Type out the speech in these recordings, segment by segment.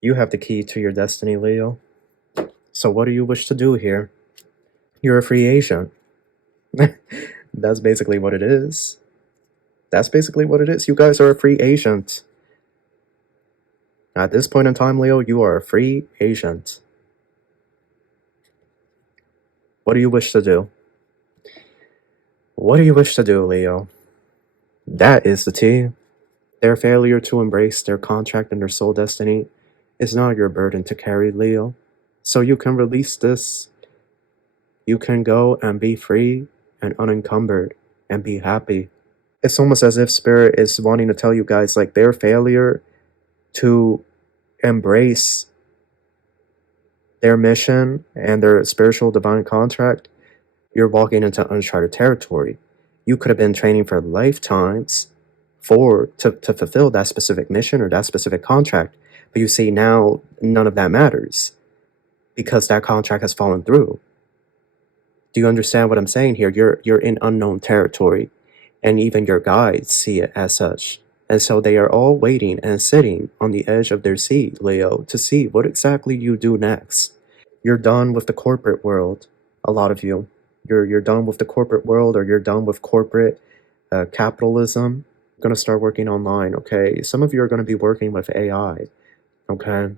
You have the key to your destiny, Leo. So what do you wish to do here? You're a free agent. That's basically what it is. That's basically what it is. You guys are a free agent. At this point in time, Leo, you are a free agent. What do you wish to do? What do you wish to do, Leo? That is the tea. Their failure to embrace their contract and their soul destiny is not your burden to carry, Leo. So you can release this. You can go and be free and unencumbered and be happy. It's almost as if Spirit is wanting to tell you guys, like, their failure to embrace their mission and their spiritual divine contract, you're walking into uncharted territory. You could have been training for lifetimes to fulfill that specific mission or that specific contract, but you see now none of that matters because that contract has fallen through. Do you understand what I'm saying here? You're in unknown territory, and even your guides see it as such. And so they are all waiting and sitting on the edge of their seat, Leo, to see what exactly you do next. You're done with the corporate world, a lot of you. You're done with the corporate world, or you're done with corporate capitalism. You're going to start working online, okay? Some of you are going to be working with AI, okay?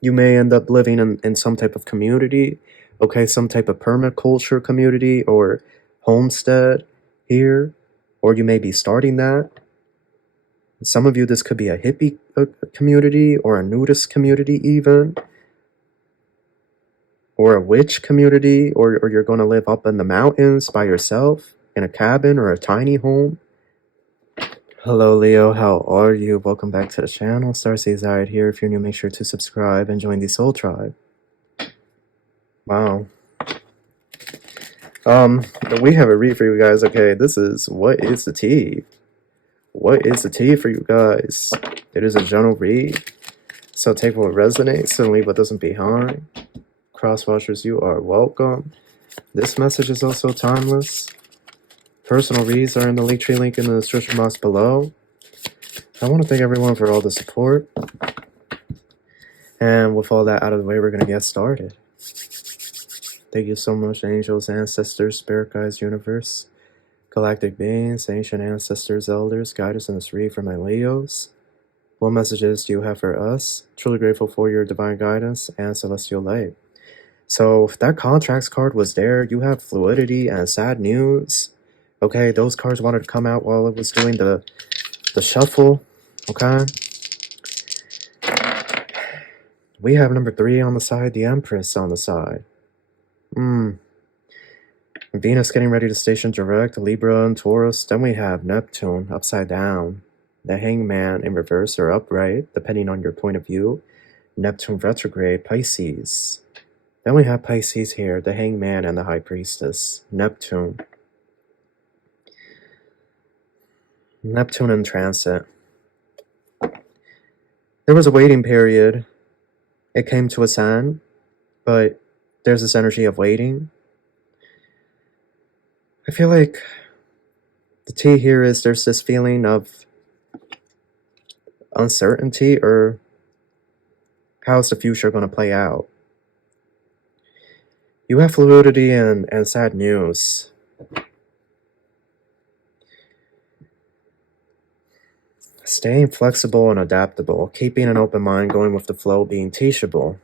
You may end up living in some type of community, okay? Some type of permaculture community or homestead here, or you may be starting that. Some of you, this could be a hippie community or a nudist community even, or a witch community, or you're going to live up in the mountains by yourself in a cabin or a tiny home. Hello, Leo. How are you? Welcome back to the channel. Starseed Zayed here. If you're new, make sure to subscribe and join the Soul Tribe. Wow. We have a read for you guys. Okay, this is what is the tea? What is the tea for you guys? It is a general read, so take what resonates and leave what doesn't behind. Crosswatchers, you are welcome. This message is also timeless. Personal reads are in the LINKTREE link in the description box below. I want to thank everyone for all the support. And with all that out of the way, we're going to get started. Thank you so much, angels, ancestors, spirit guides, universe, galactic beings, ancient ancestors, elders, guide us in this read for my Leos. What messages do you have for us? Truly grateful for your divine guidance and celestial light. So if that contracts card was there, you have fluidity and sad news. Okay, those cards wanted to come out while it was doing the shuffle. Okay. We have number 3 on the side, the Empress on the side. Venus getting ready to station direct, Libra and Taurus. Then we have Neptune upside down, the Hangman in reverse or upright, depending on your point of view. Neptune retrograde, Pisces. Then we have Pisces here, the Hangman and the High Priestess. Neptune in transit. There was a waiting period. It came to its end, but there's this energy of waiting. I feel like the tea here is there's this feeling of uncertainty, or how's the future going to play out? You have fluidity and sad news. Staying flexible and adaptable, keeping an open mind, going with the flow, being teachable.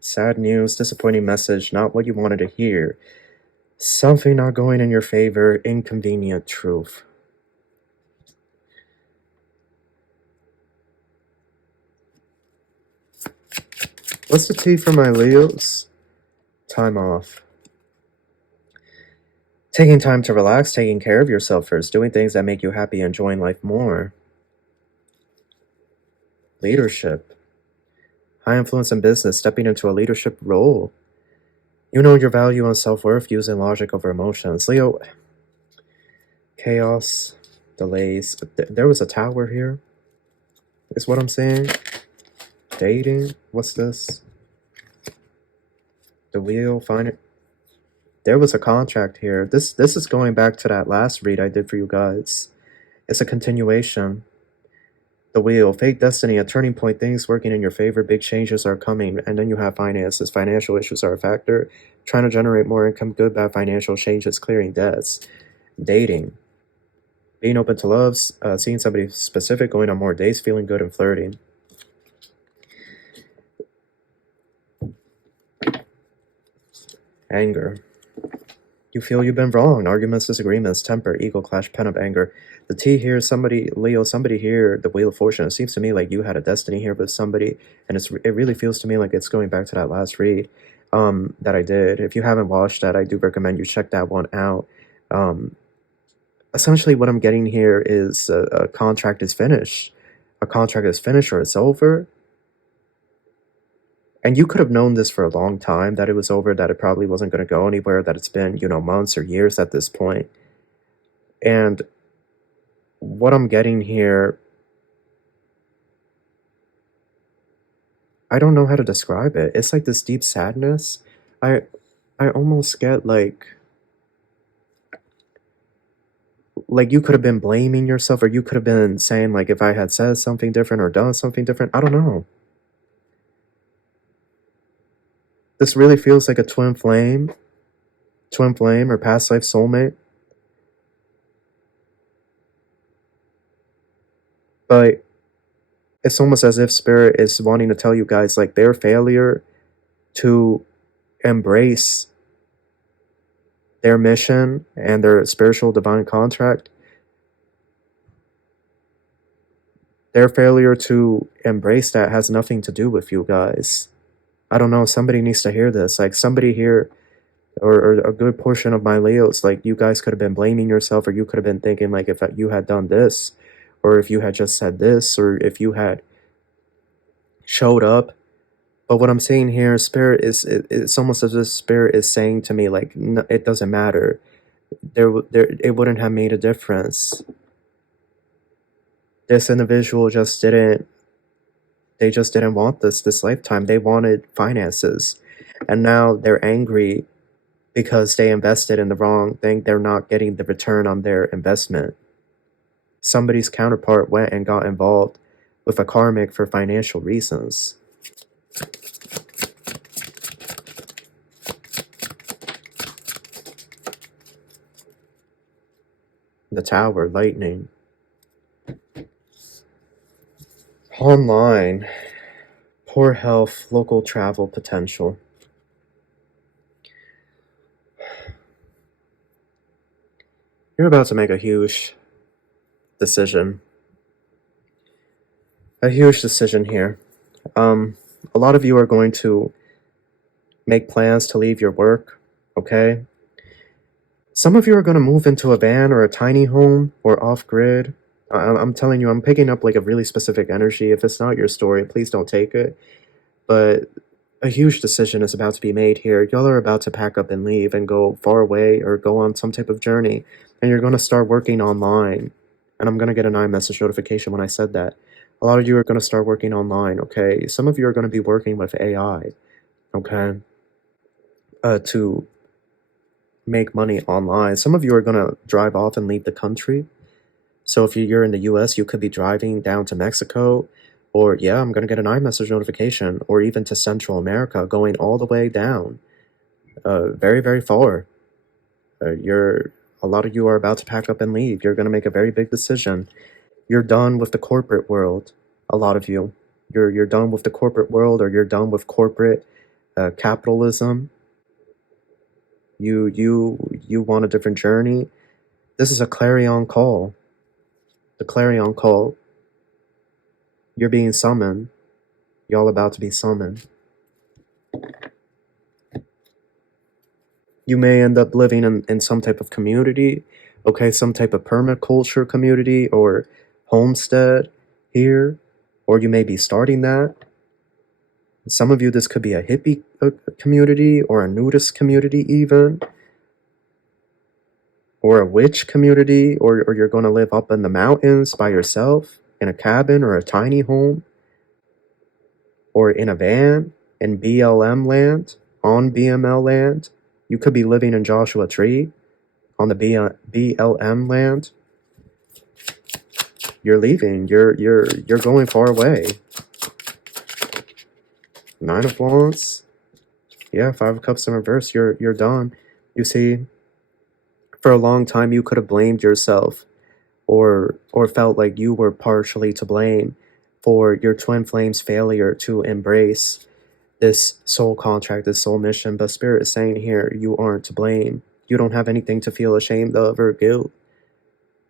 Sad news, disappointing message, not what you wanted to hear. Something not going in your favor, inconvenient truth. What's the tea for my Leos? Time off. Taking time to relax, taking care of yourself first, doing things that make you happy, enjoying life more. Leadership. High influence in business, stepping into a leadership role. You know your value and self-worth, using logic over emotions. Leo, chaos, delays. There was a tower here, is what I'm saying. Dating. What's this? The wheel, find it. There was a contract here. This is going back to that last read I did for you guys. It's a continuation. The Wheel, fake destiny, a turning point, things working in your favor, big changes are coming. And then you have finances. Financial issues are a factor. Trying to generate more income, good, bad financial changes, clearing debts. Dating, being open to loves, seeing somebody specific, going on more dates, feeling good and flirting. Anger. You feel you've been wrong. Arguments, disagreements, temper, ego clash, pent-up anger. The T here, somebody, Leo, somebody here, the Wheel of Fortune. It seems to me like you had a destiny here with somebody, and it really feels to me like it's going back to that last read that I did. If you haven't watched that, I do recommend you check that one out. Essentially, what I'm getting here is a contract is finished. A contract is finished or it's over. And you could have known this for a long time, that it was over, that it probably wasn't going to go anywhere, that it's been, months or years at this point. And what I'm getting here, I don't know how to describe it. It's like this deep sadness. I almost get like you could have been blaming yourself, or you could have been saying, like, if I had said something different or done something different, I don't know. This really feels like a twin flame or past life soulmate. But it's almost as if Spirit is wanting to tell you guys, like, their failure to embrace their mission and their spiritual divine contract, their failure to embrace that has nothing to do with you guys. I don't know, somebody needs to hear this. Like, somebody here, or a good portion of my Leos, like, you guys could have been blaming yourself, or you could have been thinking, like, if you had done this, or if you had just said this, or if you had showed up. But what I'm saying here, Spirit it's almost as if Spirit is saying to me, like, no, it doesn't matter. It wouldn't have made a difference. This individual just didn't want this lifetime. They wanted finances. And now they're angry because they invested in the wrong thing. They're not getting the return on their investment. Somebody's counterpart went and got involved with a karmic for financial reasons. The Tower, lightning. Online. Poor health, local travel potential. You're about to make a huge decision. A huge decision here. A lot of you are going to make plans to leave your work, okay? Some of you are going to move into a van or a tiny home or off-grid. I'm telling you, I'm picking up like a really specific energy. If it's not your story, please don't take it. But a huge decision is about to be made here. Y'all are about to pack up and leave and go far away or go on some type of journey. And you're going to start working online. And I'm going to get an iMessage notification when I said that. A lot of you are going to start working online, okay? Some of you are going to be working with AI, okay? To make money online. Some of you are going to drive off and leave the country. So if you're in the US, you could be driving down to Mexico, or yeah, I'm going to get an iMessage notification, or even to Central America, going all the way down, very, very far. A lot of you are about to pack up and leave. You're going to make a very big decision. You're done with the corporate world. A lot of you, you're done with the corporate world, or you're done with corporate capitalism. You want a different journey. This is a clarion call. The clarion call. You're being summoned. Y'all about to be summoned. You may end up living in some type of community, okay, some type of permaculture community or homestead here, or you may be starting that. Some of you, this could be a hippie community or a nudist community even, or a witch community, or you're going to live up in the mountains by yourself in a cabin or a tiny home, or in a van in BLM land, on BML land. You could be living in Joshua Tree on the BLM land. You're leaving. You're going far away. Nine of Wands. Yeah, Five of Cups in reverse. You're done. You see, for a long time you could have blamed yourself or felt like you were partially to blame for your twin flame's failure to embrace this soul contract, this soul mission. But Spirit is saying here, you aren't to blame. You don't have anything to feel ashamed of or guilt.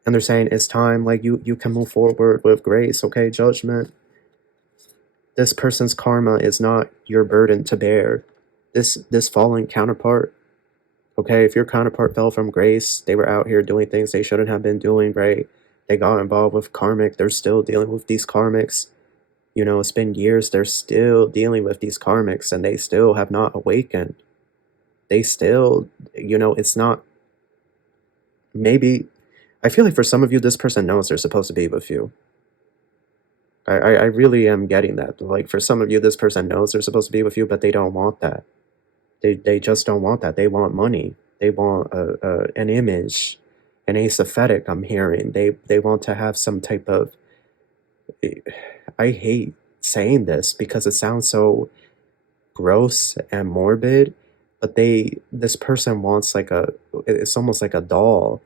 And they're saying it's time, like you can move forward with grace, okay? Judgment. This person's karma is not your burden to bear. This fallen counterpart, okay, if your counterpart fell from grace, they were out here doing things they shouldn't have been doing, right? They got involved with karmic. They're still dealing with these karmics. You know, it's been years. They're still dealing with these karmics and they still have not awakened. They still, you know, it's not, maybe, I feel like for some of you, this person knows they're supposed to be with you. I really am getting that. Like for some of you, this person knows they're supposed to be with you, but they don't want that. They just don't want that. They want money. They want an image, an aesthetic. I'm hearing they want to have some type of. I hate saying this because it sounds so gross and morbid, but this person wants like it's almost like a doll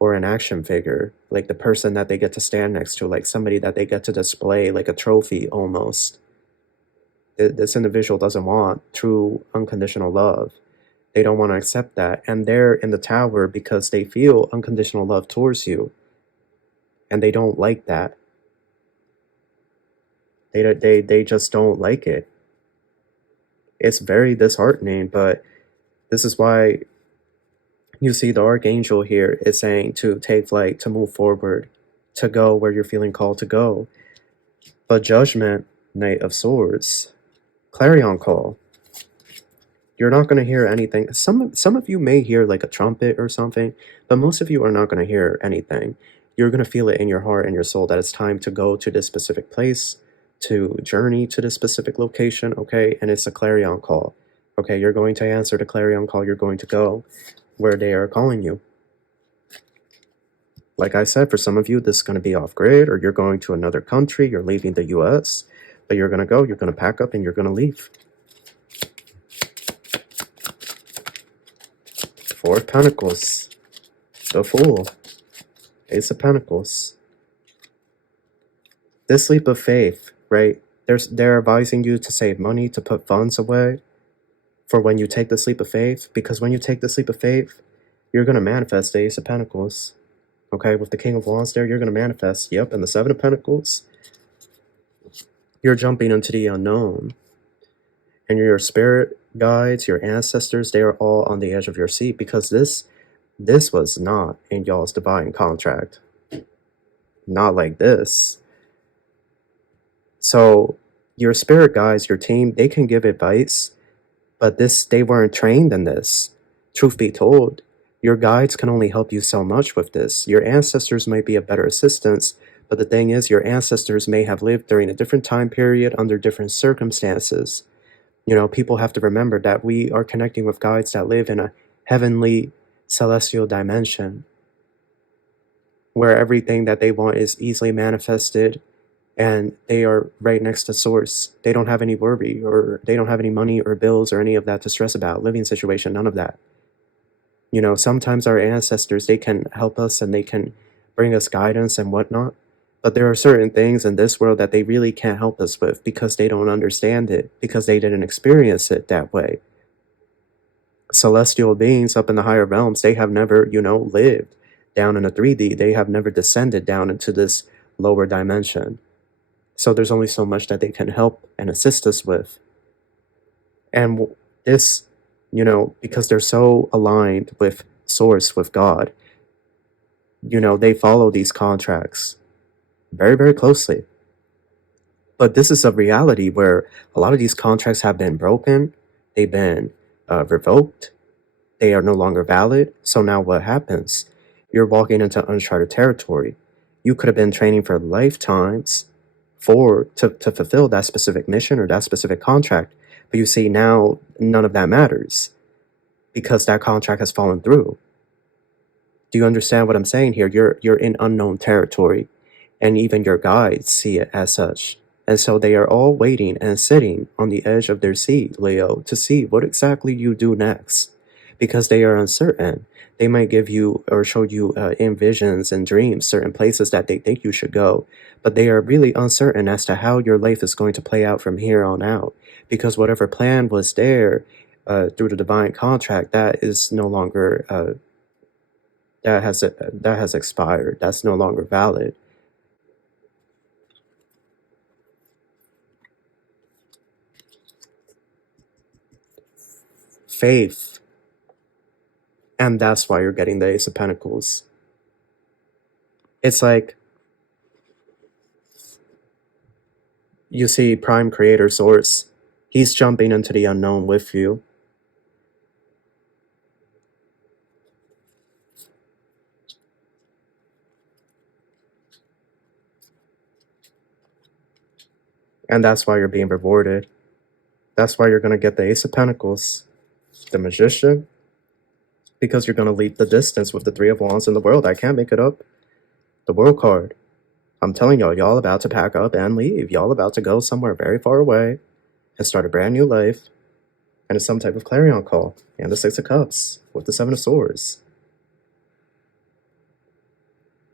or an action figure, like the person that they get to stand next to, like somebody that they get to display, like a trophy almost. This individual doesn't want true unconditional love. They don't want to accept that. And they're in the tower because they feel unconditional love towards you. And they don't like that. They just don't like it. It's very disheartening, but this is why you see the Archangel here is saying to take flight, to move forward, to go where you're feeling called to go. But Judgment, Knight of Swords, Clarion Call. You're not going to hear anything. Some of you may hear like a trumpet or something, but most of you are not going to hear anything. You're going to feel it in your heart and your soul that it's time to go to this specific place, to journey to this specific location, okay? And it's a clarion call, okay? You're going to answer the clarion call. You're going to go where they are calling you. Like I said, for some of you, this is going to be off-grid, or you're going to another country, you're leaving the U.S., but you're going to go, you're going to pack up, and you're going to leave. Four of Pentacles, the Fool, Ace of Pentacles. This leap of faith, right? They're advising you to save money, to put funds away for when you take this leap of faith, because when you take this leap of faith, you're going to manifest the Ace of Pentacles. Okay, with the King of Wands there, you're going to manifest. Yep, and the Seven of Pentacles. You're jumping into the unknown. And your spirit guides, your ancestors, they are all on the edge of your seat because this was not in y'all's divine contract. Not like this. So your spirit guides, your team, they can give advice, but they weren't trained in this. Truth be told, your guides can only help you so much with this. Your ancestors might be a better assistance, but the thing is, your ancestors may have lived during a different time period under different circumstances. You know, people have to remember that we are connecting with guides that live in a heavenly, celestial dimension where everything that they want is easily manifested and they are right next to source. They don't have any worry or they don't have any money or bills or any of that to stress about, living situation, none of that. You know, sometimes our ancestors, they can help us and they can bring us guidance and whatnot. But there are certain things in this world that they really can't help us with because they don't understand it, because they didn't experience it that way. Celestial beings up in the higher realms, they have never, you know, lived down in a 3D. They have never descended down into this lower dimension. So there's only so much that they can help and assist us with. And this, you know, because they're so aligned with Source, with God, you know, they follow these contracts very, very closely. But this is a reality where a lot of these contracts have been broken. They've been revoked. They are no longer valid. So now what happens? You're walking into uncharted territory. You could have been training for lifetimes to fulfill that specific mission or that specific contract. But you see now none of that matters because that contract has fallen through. Do you understand what I'm saying here? You're in unknown territory. and even your guides see it as such. And so they are all waiting and sitting on the edge of their seat, Leo, to see what exactly you do next, because they are uncertain. They might give you or show you in visions and dreams certain places that they think you should go, but they are really uncertain as to how your life is going to play out from here on out, because whatever plan was there through the divine contract, that is no longer that has expired. That's no longer valid. Faith. And that's why you're getting the Ace of Pentacles. It's like, you see Prime Creator Source. He's jumping into the unknown with you. And that's why you're being rewarded. That's why you're going to get the Ace of Pentacles, the Magician, because you're going to leap the distance with the Three of Wands in the World. I can't make it up. The World card. I'm telling y'all about to pack up and leave. Y'all about to go somewhere very far away and start a brand new life. And it's some type of clarion call. And the Six of Cups with the Seven of Swords.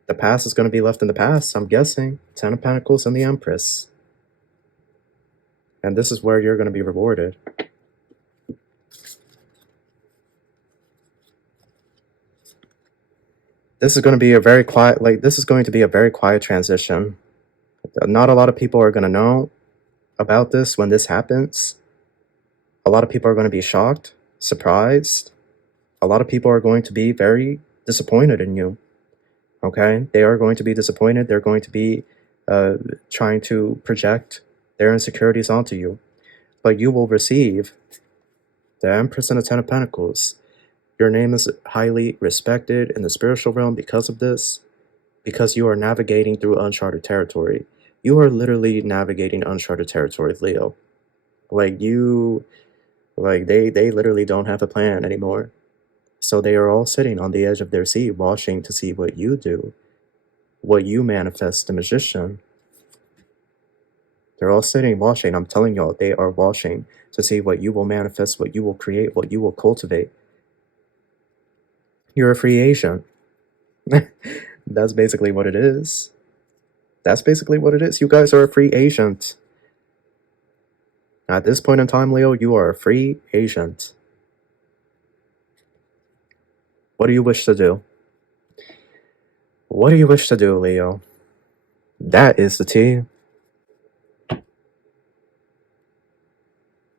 The past is going to be left in the past, I'm guessing. Ten of Pentacles and the Empress. And this is where you're going to be rewarded. This is going to be a very quiet, this is going to be a very quiet transition. Not a lot of people are going to know about this when this happens. A lot of people are going to be shocked, surprised. A lot of people are going to be very disappointed in you. Okay? They are going to be disappointed. They're going to be trying to project their insecurities onto you. But you will receive the Empress and the Ten of Pentacles. Your name is highly respected in the spiritual realm because of this, because you are navigating through uncharted territory. You are literally navigating uncharted territory, Leo. They literally don't have a plan anymore. So they are all sitting on the edge of their seat, watching to see what you do, what you manifest, the Magician. They're all sitting, watching. I'm telling y'all, they are watching to see what you will manifest, what you will create, what you will cultivate. You're a free agent. That's basically what it is. That's basically what it is. You guys are a free agent. At this point in time, Leo, you are a free agent. What do you wish to do? What do you wish to do, Leo? That is the tea.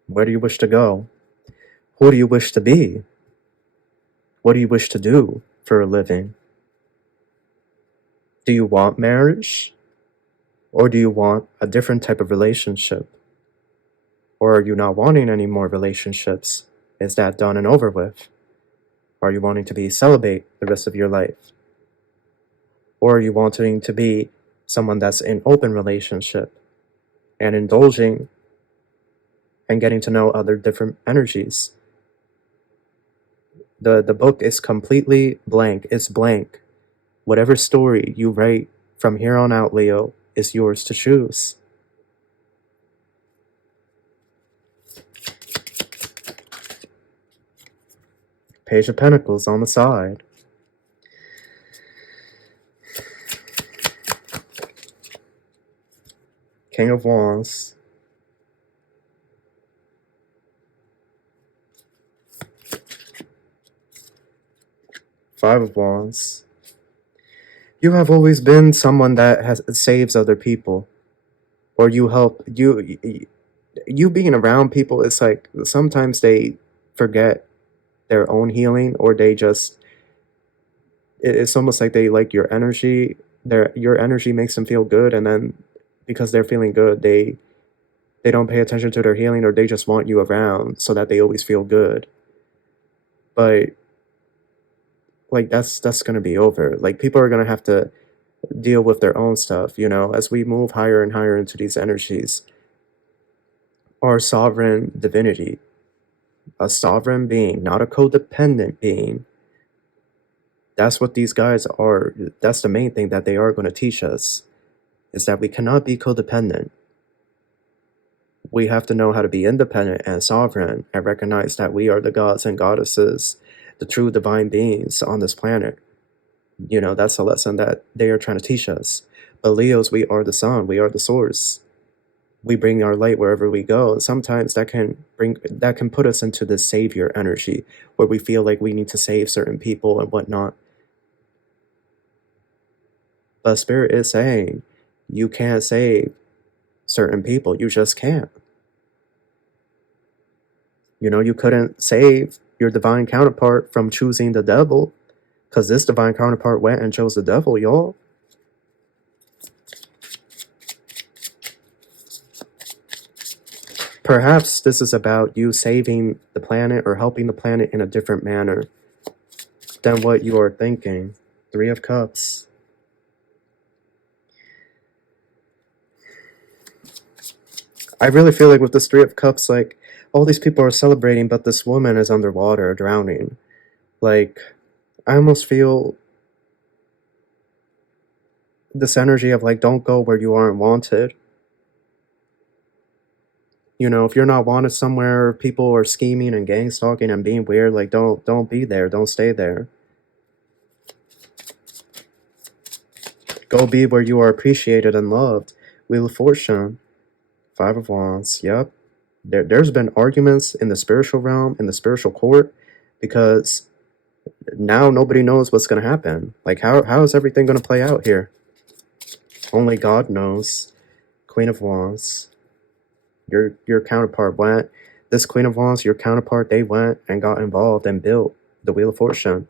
Where do you wish to go? Who do you wish to be? What do you wish to do for a living? Do you want marriage? Or do you want a different type of relationship? Or are you not wanting any more relationships? Is that done and over with? Are you wanting to be celibate the rest of your life? Or are you wanting to be someone that's in open relationship and indulging and getting to know other different energies? The book is completely blank. It's blank. Whatever story you write from here on out, Leo, is yours to choose. Page of Pentacles on the side. King of Wands. Five of Wands. You have always been someone that saves other people, or you help you being around people. It's like sometimes they forget their own healing, or they just, it's almost like they like your energy. Your energy makes them feel good, and then because they're feeling good, they don't pay attention to their healing, or they just want you around so that they always feel good. But like that's going to be over. Like people are going to have to deal with their own stuff, you know, as we move higher and higher into these energies. Our sovereign divinity, a sovereign being, not a codependent being. That's what these guys are. That's the main thing that they are going to teach us. is that we cannot be codependent. We have to know how to be independent and sovereign and recognize that we are the gods and goddesses, the true divine beings on this planet. You know, that's a lesson that they are trying to teach us. But Leos, we are the sun, we are the source. We bring our light wherever we go. And sometimes that can put us into this savior energy where we feel like we need to save certain people and whatnot. But Spirit is saying you can't save certain people. You just can't. You know, you couldn't save your divine counterpart from choosing the devil, because this divine counterpart went and chose the devil, y'all. Perhaps this is about you saving the planet or helping the planet in a different manner than what you are thinking. 3 of Cups. I really feel like with this 3 of Cups, like, all these people are celebrating, but this woman is underwater, drowning. Like, I almost feel this energy of, like, don't go where you aren't wanted. You know, if you're not wanted somewhere, people are scheming and gang stalking and being weird, like, don't be there, don't stay there. Go be where you are appreciated and loved. Wheel of Fortune. 5 of Wands, yep. There's been arguments in the spiritual realm, in the spiritual court, because now nobody knows what's going to happen. Like, how is everything going to play out here? Only God knows. Queen of Wands. Your counterpart went. This Queen of Wands, your counterpart, they went and got involved and built the Wheel of Fortune.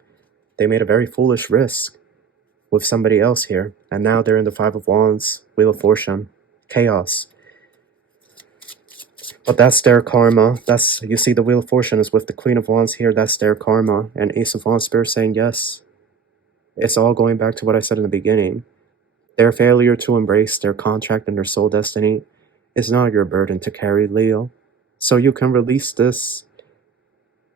They made a very foolish risk with somebody else here. And now they're in the 5 of Wands, Wheel of Fortune. Chaos. But that's their karma. You see, the Wheel of Fortune is with the Queen of Wands here. That's their karma. And Ace of Wands, Spirit saying yes. It's all going back to what I said in the beginning. Their failure to embrace their contract and their soul destiny is not your burden to carry, Leo. So you can release this.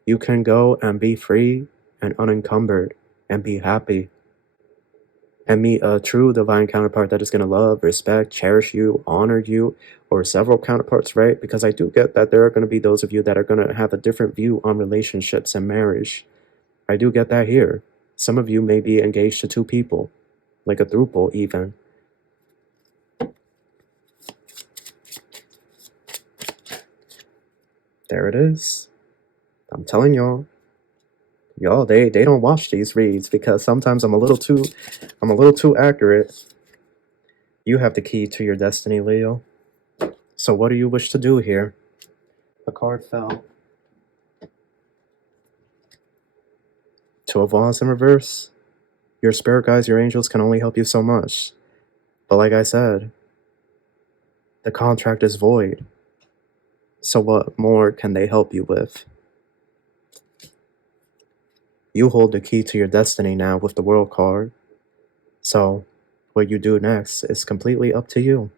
You can go and be free and unencumbered and be happy. And meet a true divine counterpart that is going to love, respect, cherish you, honor you, or several counterparts, right? Because I do get that there are going to be those of you that are going to have a different view on relationships and marriage. I do get that here. Some of you may be engaged to 2 people, like a throuple even. There it is. I'm telling y'all. Y'all, they don't watch these reads because sometimes I'm a little too accurate. You have the key to your destiny, Leo. So what do you wish to do here? A card fell. 2 of Wands in reverse. Your spirit guides, your angels can only help you so much. But like I said, the contract is void. So what more can they help you with? You hold the key to your destiny now with the World card. So what you do next is completely up to you.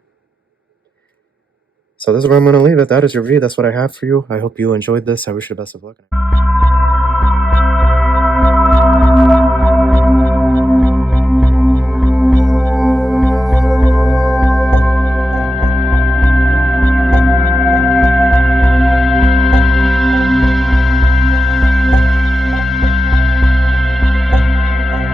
So this is where I'm going to leave it. That is your read. That's what I have for you. I hope you enjoyed this. I wish you the best of luck.